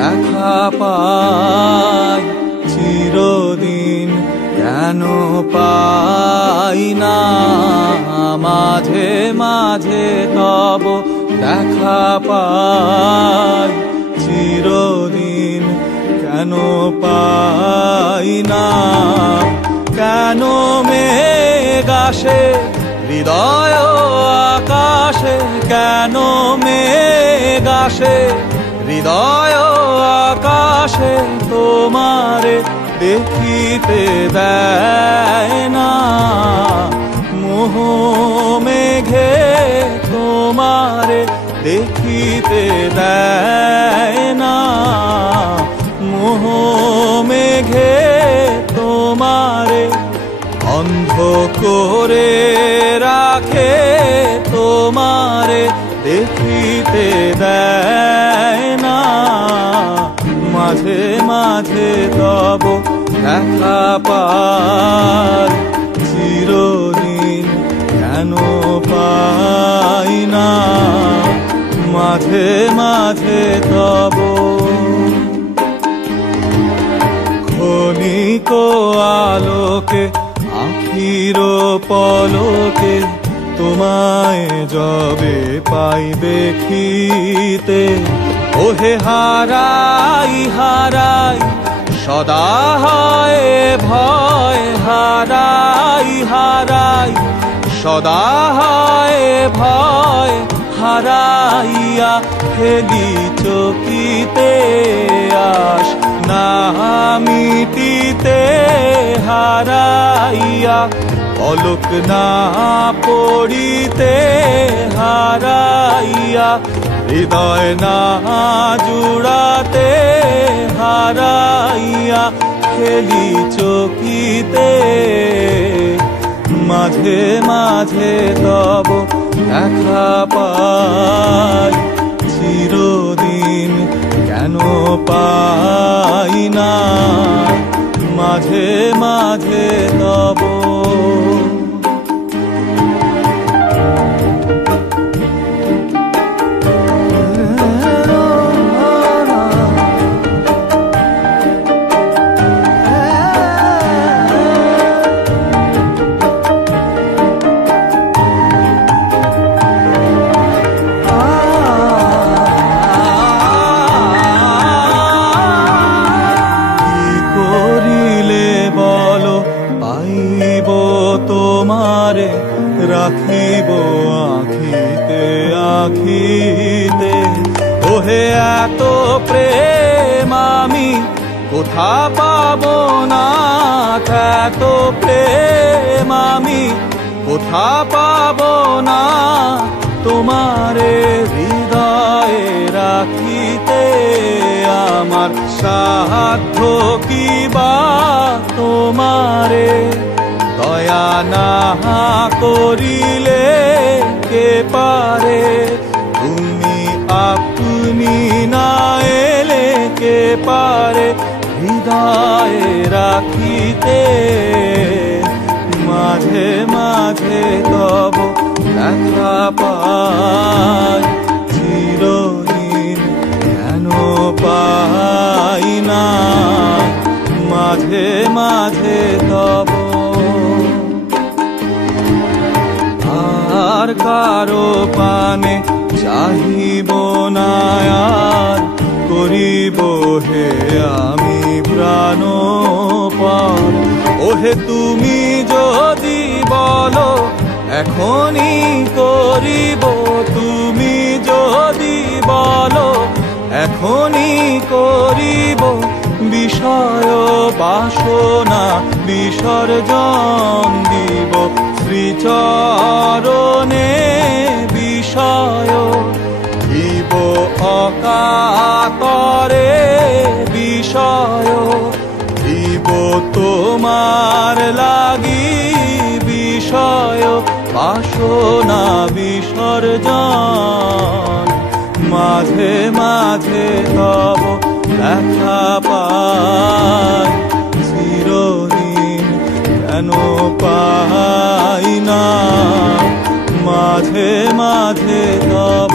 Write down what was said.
দেখা পাই চিরদিন কেন পাই না মাঝে মাঝে তব দেখা পাই চিরদিন কেন পাই না কেন মেঘ আসে হৃদয় আকাশে কেন মেঘ আসে হৃদয় আকাশে তোমারে দেখিতে দেয় না মোহ মেঘে তোমারে দেখিতে দেয় না মোহ মেঘে তোমারে অন্ধ করে রাখে তোমারে দেখিতে দেয় না মাঝে মাঝে তব দেখা পাই চিরদিন কেন পাই না মাঝে মাঝে তব ক্ষণিক আলোকে আখির পলকে তোমায় যবে পাই দেখিতে ওহে হারাই হারাই সদা হয় ভয় হারাই হারাই সদা হয় ভয় হারাইয়া ফেলি চকিতে আস না মিটিতে হারাইয়া পলক না পড়িতে হারাইয়া হৃদয় না জুড়াতে হারাইয়া খেলি চকিতে মাঝে মাঝে তব দেখা পাই চিরদিন কেন পাই না মাঝে মাঝে তব তোমারে রাখিব আখিতে আখিতে ওহে এত প্রেম আমি কোথা পাব না এত প্রেম আমি কোথা পাব না তোমারে হৃদয়ে রাখিতে আমার সাধ্য কি বা তোমারে দয়া না করিলে কে পারে তুমি আপনি না এলে কে পারে হৃদয়ে রাখিতে মাঝে মাঝে তব দেখা পাই চিরদিন কেন পাই না মাঝে মাঝে তব আর কারো পানে চাহিব না আর করিব হে আমি প্রাণপণ ওহে তুমি যদি বলো এখনই করিব তুমি যদি বলো এখনই করিব বিষয় বাসনা বিসর্জন দিব শ্রীচরণে বিষয় দিব অকাতরে বিষয় দিব তোমার লাগি বিষয় বাসনা বিসর্জন মাঝে মাঝে তব দেখা পাই চিরদিন কেন পাই না মাঝে মাঝে তব